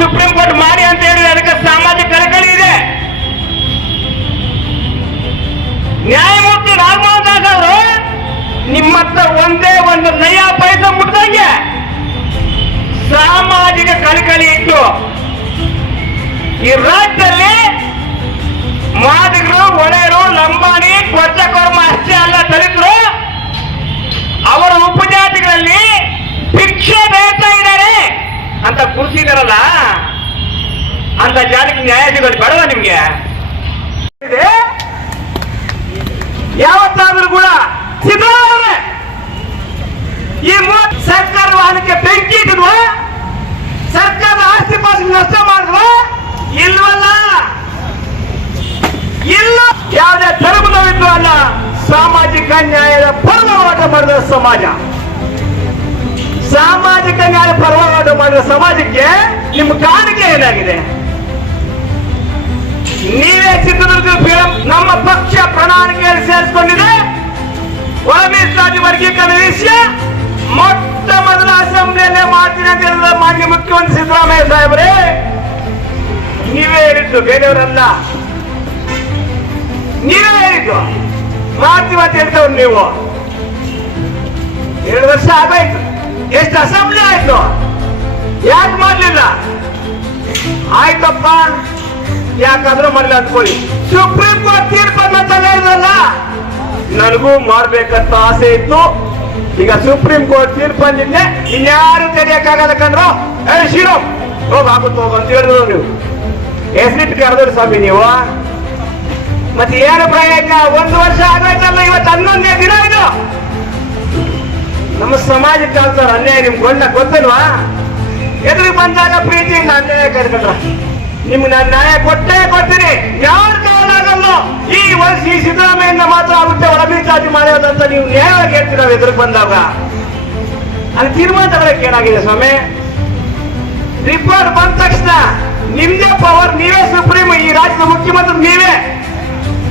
Supreme court ಮಾಡಿ ಅಂತ ಹೇಳಿದ್ರೆ ಅದಕ್ಕೆ ಸಾಮಾಜಿಕ ಕಳಕಳಿ ಇದೆ. ನ್ಯಾಯಮೂರ್ತಿ ನಾಗಮೋಹನ್ ದಾಸ್ ಅವರು ನಿಮ್ಮ ಹತ್ರ ಒಂದೇ ಒಂದು ನಯ ಪೈಸೆ ಮುಟ್ದಂಗೆ ಸಾಮಾಜಿಕ ಕಳಕಳಿ ಇತ್ತು. ಈ ರಾಜ್ಯದಲ್ಲಿ ಮಾದಿಗರು, ಒಡೆಯರು, ಲಂಬಾಣಿ, ಕೊಚ್ಚಕರ್ಮ ಅಷ್ಟೇ ಅಲ್ಲ, ದಲಿತರು ಅವರ ಉಪಜಾತಿಗಳಲ್ಲಿ ಭಿಕ್ಷೆ ಬೇಡ್ತಾ ಇದ್ದಾರೆ ಅಂತ ಕೂರಿಸಿದಾರಲ್ಲ, ಅಂತ ಜಾತಿಗೆ ನ್ಯಾಯ ಸಿಗೋದು ಬೇಡವಾ ನಿಮ್ಗೆ? ಯಾವತ್ತಾದ್ರೂ ಕೂಡ ಸಿದ್ದರಾಮಯ್ಯ ಈ ಸರ್ಕಾರ ವಾಹನಕ್ಕೆ ಬೆಂಕಿ ಇಟ್ಟಿದ್ವ? ಸರ್ಕಾರದ ಆಸ್ತಿ ಪಾಸ್ತಿ ನಷ್ಟ ಮಾಡಿದ್ವ? ಇಲ್ವಲ್ಲ. ಇಲ್ಲ, ಯಾವುದೇ ಧರ್ಮದವಿದ್ದು ಅಲ್ಲ, ಸಾಮಾಜಿಕ ನ್ಯಾಯದ ಪರ ಹೋರಾಟ ಮಾಡಿದ ಸಮಾಜ, ಸಾಮಾಜಿಕ ನ್ಯಾಯ ಪರ ಹೋರಾಟ ಮಾಡಿದ ಸಮಾಜಕ್ಕೆ ನಿಮ್ಮ ಕಾಣಿಕೆ ಏನಾಗಿದೆ? ನೀವೇ ಚಿತ್ರದುರ್ಗ ನಮ್ಮ ಪಕ್ಷ ಪ್ರಣಾಳಿಕೆಯಲ್ಲಿ ಸೇರಿಸಿಕೊಂಡಿದೆ. ಒಳ ಮೀಸಲಾತಿ ವರ್ಗೀಕರಣ ವಿಷಯ ಮೊಟ್ಟ ಮೊದಲ ಅಸೆಂಬ್ಲಿಯಲ್ಲೇ ಮಾಡ್ತೀನಿ ಅಂತ ಹೇಳಿದ ಮಾನ್ಯ ಮುಖ್ಯಮಂತ್ರಿ ಸಿದ್ದರಾಮಯ್ಯ ಸಾಹೇಬ್ರೆ, ನೀವೇ ಹೇಳಿದ್ದು, ಬೇರೆಯವರಲ್ಲ. ನೀವೇ ಹೇಳಿದ್ದು ಮಾಡ್ತೀವಿ ಅಂತ ಹೇಳ್ತವ್ರು ನೀವು. 2 ವರ್ಷ ಆಗೋಯ್ತು, ಎಷ್ಟು ಅಸೆಂಬ್ಲಿ ಆಯ್ತು, ಯಾಕೆ ಮಾಡ್ಲಿಲ್ಲ? ಆಯ್ತಪ್ಪ, ಯಾಕಾದ್ರೂ ಮಾಡಿಲ್ಲ ಅಂದ್ಕೊಳ್ಳಿ. ಸುಪ್ರೀಂ ಕೋರ್ಟ್ ತೀರ್ಪನ್ನ ಹೇಳಿದ್ರಲ್ಲ, ನನಗೂ ಮಾಡ್ಬೇಕಂತ ಆಸೆ ಇತ್ತು. ಈಗ ಸುಪ್ರೀಂ ಕೋರ್ಟ್ ತೀರ್ಪು ಬಂದಿದ್ದೆ, ಇನ್ಯಾರು ತಡೆಯಕ್ಕಾಗಲ್ಲ ಕಂಡ್ರು. ಶಿರೋ ಹೋಗಾಗುತ್ತೋ ಅಂತ ಹೇಳಿದ್ರು. ನೀವು ಹೆಸರಿಟ್ಟು ಕರೆದ್ರು ಸ್ವಾಮಿ ನೀವು. ಮತ್ತೆ ಏನು ಪ್ರಯೋಜನ? 1 ವರ್ಷ ಆಗೋಯ್ತಲ್ಲ, ಇವತ್ತು 11ನೇ ದಿನ ಇದು. ನಮ್ಮ ಸಮಾಜಕ್ಕೆ ಆಗ್ತಾರೆ ಅನ್ಯಾಯ. ನಿಮ್ಗೆ ಗೊತ್ತಲ್ವಾ? ಎದುರಿಗೆ ಬಂದಾಗ ಪ್ರೀತಿಯಿಂದ ಅನ್ಯಾಯ ಕರ್ಕೊಂಡ್ರ ನಿಮ್ಗೆ ನಾನು ನ್ಯಾಯ ಕೊಟ್ಟೇ ಕೊಡ್ತೀನಿ. ಯಾರು ಕಾಲಾಗಲ್ಲ. ಈ ವರ್ಷ ಈ ಸಿದ್ದರಾಮಯ್ಯನ ಮಾತ್ರ ಆಗುತ್ತೆ ಒಳ ಮೀಸಲಾತಿ ಮಾಡೋದಂತ ನೀವು ನ್ಯಾಯವಾಗಿ ಹೇಳ್ತೀವಿ. ನಾವು ಎದುರಿಗೆ ಬಂದಾಗ ಅಲ್ಲಿ ತೀರ್ಮಾನ ತಗೊಳಕ್ಕೆ ಏನಾಗಿದೆ ಸ್ವಾಮಿ? ರಿಪೋರ್ಟ್ ಬಂದ ತಕ್ಷಣ ನಿಮ್ದೇ ಪವರ್, ನೀವೇ ಸುಪ್ರೀಂ, ಈ ರಾಜ್ಯದ ಮುಖ್ಯಮಂತ್ರಿ ನೀವೇ.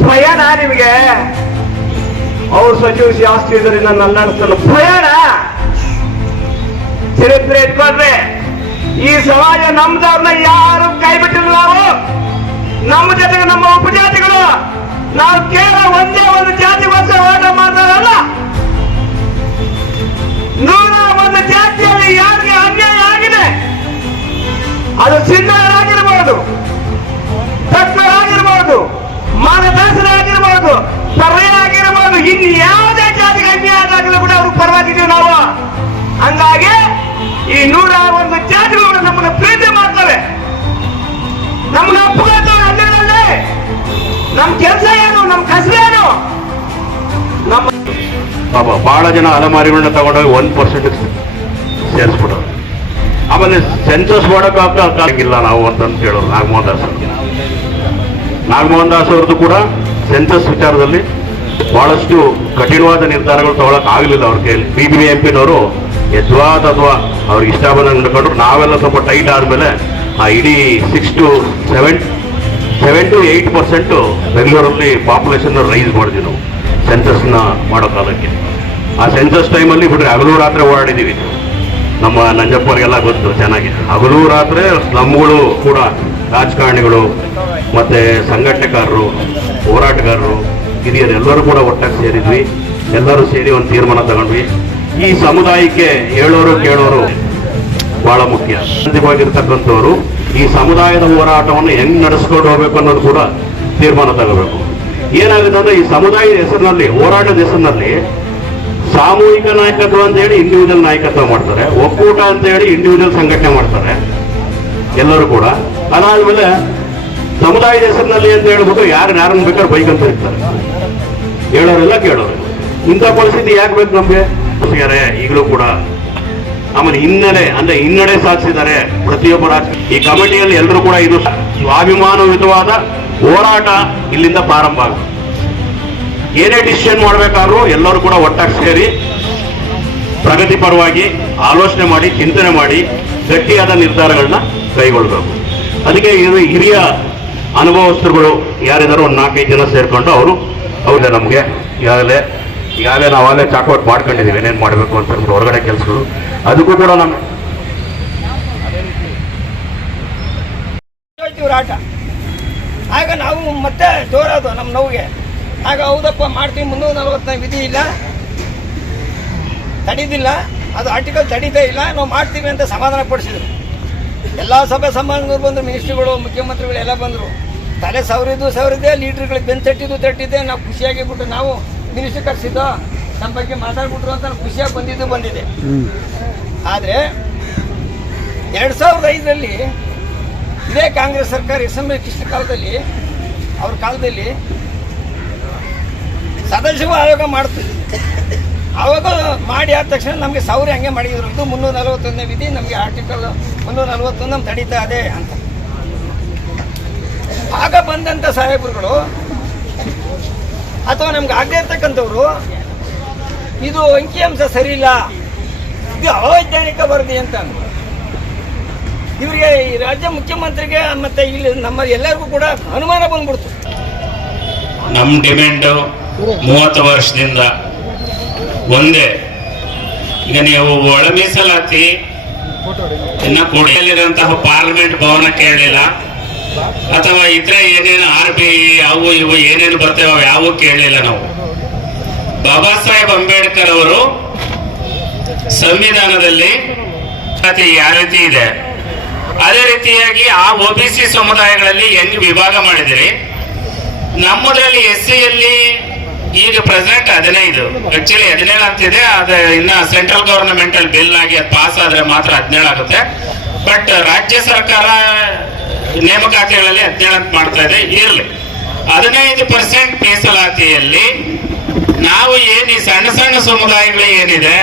ಭಯನಾ ನಿಮಗೆ? ಅವ್ರ ಸಚಿವ ಜಾಸ್ತಿ ಇದ್ರೆ ನನ್ನ ಅಲ್ಲಾಡಿಸ್ತಾನ ಭಯನ? ಚರಿತ್ರೆ ಇಟ್ಕೊಂಡ್ರೆ ಈ ಸಮಾಜ ನಮ್ದವ್ರನ್ನ ಯಾರು ಕೈ ಬಿಟ್ಟಿಲ್ಲ. ನಾವು ನಮ್ಮ ಜೊತೆಗೆ ನಮ್ಮ ಉಪಜಾತಿಗಳು, ನಾವು ಕೇವಲ ಒಂದೇ ಒಂದು ಜಾತಿಗೋಸ್ಕರ ಹೋರಾಟ ಮಾಡ್ತಾರಲ್ಲ. 101 ಜಾತಿಯಲ್ಲಿ ಯಾರಿಗೆ ಅನ್ಯಾಯ ಆಗಿದೆ, ಅದು ಸಿಂಧರಾಗಿರ್ಬೋದು, ತತ್ವರಾಗಿರ್ಬೋದು, ಮಾನದಾಸರಾಗಿರ್ಬೋದು, ಪರ್ಯಾಗಿರ್ಬೋದು, ಇನ್ನು ಯಾವುದೇ ಜಾತಿಗೆ ಅನ್ಯಾಯ ಆಗಿಲ್ಲ ಕೂಡ ಅವ್ರಿಗೆ ಪರವಾಗಿದ್ದೀವಿ ನಾವು. ಹಂಗಾಗಿ ಈ 101 ಜಾತಿಗಳು ನಮ್ಮನ್ನ ಪ್ರೀತಿ ಮಾಡ್ತವೆ, ನಮ್ಮನ್ನ ಒಪ್ಪುಗೊಳ್ತವೆ. ಅಲ್ಲಿರಲ್ಲೇ ನಮ್ ಕೆಲಸ ಏನು, ನಮ್ ಕಸರೇನು? ನಮ್ಮ ಬಹಳ ಜನ ಅಲಮಾರಿಗಳನ್ನ ತಗೊಂಡೋಗಿ 1% ಸೇರಿಸ್ಬಿಡೋರು. ಆಮೇಲೆ ಸೆನ್ಸಸ್ ಮಾಡೋಕ್ಕಾಗಿಲ್ಲ ನಾವು ಅಂತಂದು ಕೇಳೋರು ನಾಗಮೋಹನ್ ದಾಸ್ ಅವ್ರದ್ದು ಕೂಡ ಸೆನ್ಸಸ್ ವಿಚಾರದಲ್ಲಿ ಬಹಳಷ್ಟು ಕಠಿಣವಾದ ನಿರ್ಧಾರಗಳು ತಗೊಳಕ್ ಆಗಲಿಲ್ಲ ಅವ್ರ ಕೈಯಲ್ಲಿ. BBMP-ನವರು ಯದ್ವಾದ ಅಥವಾ ಅವ್ರಿಗೆ ಇಷ್ಟ ಬಂದಂಗೆ ನಡ್ಕೊಂಡ್ರು. ನಾವೆಲ್ಲ ಸ್ವಲ್ಪ ಟೈಟ್ ಆದ್ಮೇಲೆ ಆ ಇಡೀ 7 to 8% ಬೆಂಗಳೂರಲ್ಲಿ ಪಾಪ್ಯುಲೇಷನ್ ರೈಸ್ ಮಾಡಿದ್ವಿ ನಾವು ಸೆನ್ಸಸ್ನ ಮಾಡೋ ಕಾಲಕ್ಕೆ. ಆ ಸೆನ್ಸಸ್ ಟೈಮಲ್ಲಿ ಬಿಟ್ರೆ ಹಗಲು ರಾತ್ರಿ ಓಡಾಡಿದ್ದೀವಿ. ನಮ್ಮ ನಂಜಪ್ಪರಿಗೆಲ್ಲ ಗೊತ್ತು ಚೆನ್ನಾಗಿ. ಹಗಲು ರಾತ್ರಿ ಸ್ಲಮ್ಗಳು ಕೂಡ ರಾಜಕಾರಣಿಗಳು ಮತ್ತೆ ಸಂಘಟನೆಕಾರರು, ಹೋರಾಟಗಾರರು, ಹಿರಿಯರು ಎಲ್ಲರೂ ಕೂಡ ಒಟ್ಟಾಗಿ ಸೇರಿದ್ವಿ. ಎಲ್ಲರೂ ಸೇರಿ ಒಂದು ತೀರ್ಮಾನ ತಗೊಂಡ್ವಿ. ಈ ಸಮುದಾಯಕ್ಕೆ ಹೇಳೋರು ಕೇಳೋರು ಬಹಳ ಮುಖ್ಯ. ಅಂತಿಮವಾಗಿರ್ತಕ್ಕಂಥವ್ರು ಈ ಸಮುದಾಯದ ಹೋರಾಟವನ್ನು ಹೆಂಗ್ ನಡೆಸ್ಕೊಂಡು ಹೋಗ್ಬೇಕು ಅನ್ನೋದು ಕೂಡ ತೀರ್ಮಾನ ತಗೋಬೇಕು. ಏನಾಗುತ್ತೆ ಅಂದ್ರೆ ಈ ಸಮುದಾಯದ ಹೆಸರಿನಲ್ಲಿ, ಹೋರಾಟದ ಹೆಸರಿನಲ್ಲಿ ಸಾಮೂಹಿಕ ನಾಯಕತ್ವ ಅಂತ ಹೇಳಿ ಇಂಡಿವಿಜುವಲ್ ನಾಯಕತ್ವ ಮಾಡ್ತಾರೆ, ಒಕ್ಕೂಟ ಅಂತ ಹೇಳಿ ಇಂಡಿವಿಜುವಲ್ ಸಂಘಟನೆ ಮಾಡ್ತಾರೆ ಎಲ್ಲರೂ ಕೂಡ. ಅದಾದ್ಮೇಲೆ ಸಮುದಾಯದ ಹೆಸರಿನಲ್ಲಿ ಅಂತ ಹೇಳ್ಬಿಟ್ಟು ಯಾರನ್ನ ಬೇಕಾದ್ರೆ ಬೈಕಂತ ಇರ್ತಾರೆ, ಹೇಳೋರೆಲ್ಲ ಕೇಳೋರು. ಇಂಥ ಪರಿಸ್ಥಿತಿ ಯಾಕೆ ಬೇಕು ನಮ್ಗೆ? ಈಗಲೂ ಕೂಡ ಆಮೇಲೆ ಹಿನ್ನಡೆ ಸಾಧಿಸಿದ್ದಾರೆ ಪ್ರತಿಯೊಬ್ಬ ಈ ಕಮಿಟಿಯಲ್ಲಿ. ಎಲ್ಲರೂ ಕೂಡ ಇದು ಸ್ವಾಭಿಮಾನಯುತವಾದ ಹೋರಾಟ ಇಲ್ಲಿಂದ ಪ್ರಾರಂಭ ಆಗುತ್ತೆ. ಏನೇ ಡಿಸಿಷನ್ ಮಾಡಬೇಕಾದ್ರೂ ಎಲ್ಲರೂ ಕೂಡ ಒಟ್ಟಾಗಿ ಸೇರಿ ಪ್ರಗತಿ ಪರವಾಗಿ ಆಲೋಚನೆ ಮಾಡಿ, ಚಿಂತನೆ ಮಾಡಿ ಗಟ್ಟಿಯಾದ ನಿರ್ಧಾರಗಳನ್ನ ಕೈಗೊಳ್ಳಬೇಕು. ಅದಕ್ಕೆ ಹಿರಿಯ ಅನುಭವಸ್ಥರುಗಳು ಯಾರಿದಾರೋ ಒಂದು 4-5 ಜನ ಸೇರ್ಕೊಂಡು ಅವ್ರಿಗೆ ನಮಗೆ ಈಗಾಗಲೇ ನಾವಾಗಲೇ ಚಾಕೌಟ್ ಮಾಡ್ಕೊಂಡಿದ್ದೀವಿ ಏನೇನು ಮಾಡಬೇಕು ಅಂತ ಹೊರಗಡೆ ಕೆಲಸಗಳು. ಅದಕ್ಕೂ ಕೂಡ ಹೋಯ್ತು ಇವ್ರ ಆಟ. ಆಗ ನಾವು ಮತ್ತೆ ಜೋರಾದು ನಮ್ಮ ನೋವಿಗೆ. ಆಗ ಹೌದಪ್ಪ ಮಾಡ್ತೀವಿ, 340 ವಿಧಿ ಇಲ್ಲ, ತಡೀದಿಲ್ಲ, ಅದು ಆರ್ಟಿಕಲ್ ತಡೀತಾ ಇಲ್ಲ, ನಾವು ಮಾಡ್ತೀವಿ ಅಂತ ಸಮಾಧಾನ ಪಡಿಸಿದ್ರು. ಎಲ್ಲ ಸಭೆ ಸಮಾಧಾನದವ್ರು ಬಂದರು, ಮಿನಿಸ್ಟ್ರಿಗಳು, ಮುಖ್ಯಮಂತ್ರಿಗಳು ಎಲ್ಲ ಬಂದರು. ತಲೆ ಸವರಿದ್ದೆ, ಲೀಡ್ರ್ಗಳಿಗೆ ಬೆನ್ನು ತಟ್ಟಿದ್ದೆ. ನಾವು ಖುಷಿಯಾಗಿಬಿಟ್ಟು ನಾವು ಮಿನಿಸ್ಟ್ರಿ ಕರೆಸಿದ್ದೋ, ನಮ್ಮ ಬಗ್ಗೆ ಮಾತಾಡ್ಬಿಟ್ರು ಅಂತ ಖುಷಿಯಾಗಿ ಬಂದಿದೆ. ಆದರೆ 2005ರಲ್ಲಿ ಇದೇ ಕಾಂಗ್ರೆಸ್ ಸರ್ಕಾರ ಎಸ್ಎಂ ಕೃಷ್ಣ ಕಾಲದಲ್ಲಿ, ಅವ್ರ ಕಾಲದಲ್ಲಿ ಸದಾಶಿವ ಆಯೋಗ ಮಾಡ್ತೀವಿ. ಆವಾಗ ಮಾಡಿ ಆದ ತಕ್ಷಣ ನಮಗೆ ಸೌರಿ ಹಂಗೆ ಮಾಡಿದ್ರು. ಇದು 341ನೇ ವಿಧಿ, ನಮಗೆ ಆರ್ಟಿಕಲ್ 341 ನಮ್ಗೆ ತಡೀತಾ ಇದೆ ಅಂತ. ಆಗ ಬಂದಂಥ ಸಾಹೇಬರುಗಳು ಅಥವಾ ನಮ್ಗೆ ಆಗದೆ ಇರ್ತಕ್ಕಂಥವ್ರು ಇದು ಅಂಕಿಅಂಶ ಸರಿ ಇಲ್ಲ, ಇದು ಅವೈಜ್ಞಾನಿಕ ವರದಿ ಅಂತ ಅಂದ್ರು. ಇವರಿಗೆ ಈ ರಾಜ್ಯ ಮುಖ್ಯಮಂತ್ರಿಗೆ ಮತ್ತೆ ಇಲ್ಲಿ ನಮ್ಮ ಎಲ್ಲರಿಗೂ ಕೂಡ ಅನುಮಾನ ಬಂದ್ಬಿಡ್ತು. ನಮ್ಮ ಡಿಮ್ಯಾಂಡು 30 ವರ್ಷದಿಂದ ಒಂದೇ. ಈಗ ನೀವು ಒಳ ಮೀಸಲಾತಿ ಇನ್ನು ಕೂಡಲಿರುವಂತಹ ಪಾರ್ಲಿಮೆಂಟ್ ಭವನ ಕೇಳಲಿಲ್ಲ, ಅಥವಾ ಇತರೆ ಏನೇನು RBI ಅವು ಇವು ಏನೇನು ಬರ್ತೇವೆ ಯಾವೂ ಕೇಳಲಿಲ್ಲ. ನಾವು ಬಾಬಾ ಸಾಹೇಬ್ ಅಂಬೇಡ್ಕರ್ ಅವರು ಸಂವಿಧಾನದಲ್ಲಿ ಯಾವ ರೀತಿ ಇದೆ ಅದೇ ರೀತಿಯಾಗಿ ಆ OBC ಸಮುದಾಯಗಳಲ್ಲಿ ಹೆಂಗ್ ವಿಭಾಗ ಮಾಡಿದಿರಿ. ನಮ್ಮದ್ರಲ್ಲಿ SC ಯಲ್ಲಿ ಈಗ ಪ್ರೆಸೆಂಟ್ 15, ಆಕ್ಚುಲಿ 17 ಅಂತಿದೆ. ಅದು ಇನ್ನ ಸೆಂಟ್ರಲ್ ಗವರ್ನಮೆಂಟ್ ಅಲ್ಲಿ ಬಿಲ್ ಆಗಿ ಅದು ಪಾಸ್ ಆದ್ರೆ ಮಾತ್ರ 17 ಆಗುತ್ತೆ. ಬಟ್ ರಾಜ್ಯ ಸರ್ಕಾರ ನೇಮಕಾತಿಗಳಲ್ಲಿ 17 ಅಂತ ಮಾಡ್ತಾ ಇದೆ. ಇರ್ಲಿ, 15% ಮೀಸಲಾತಿಯಲ್ಲಿ ನಾವು ಏನು ಈ ಸಣ್ಣ ಸಮುದಾಯಗಳು ಏನಿದೆ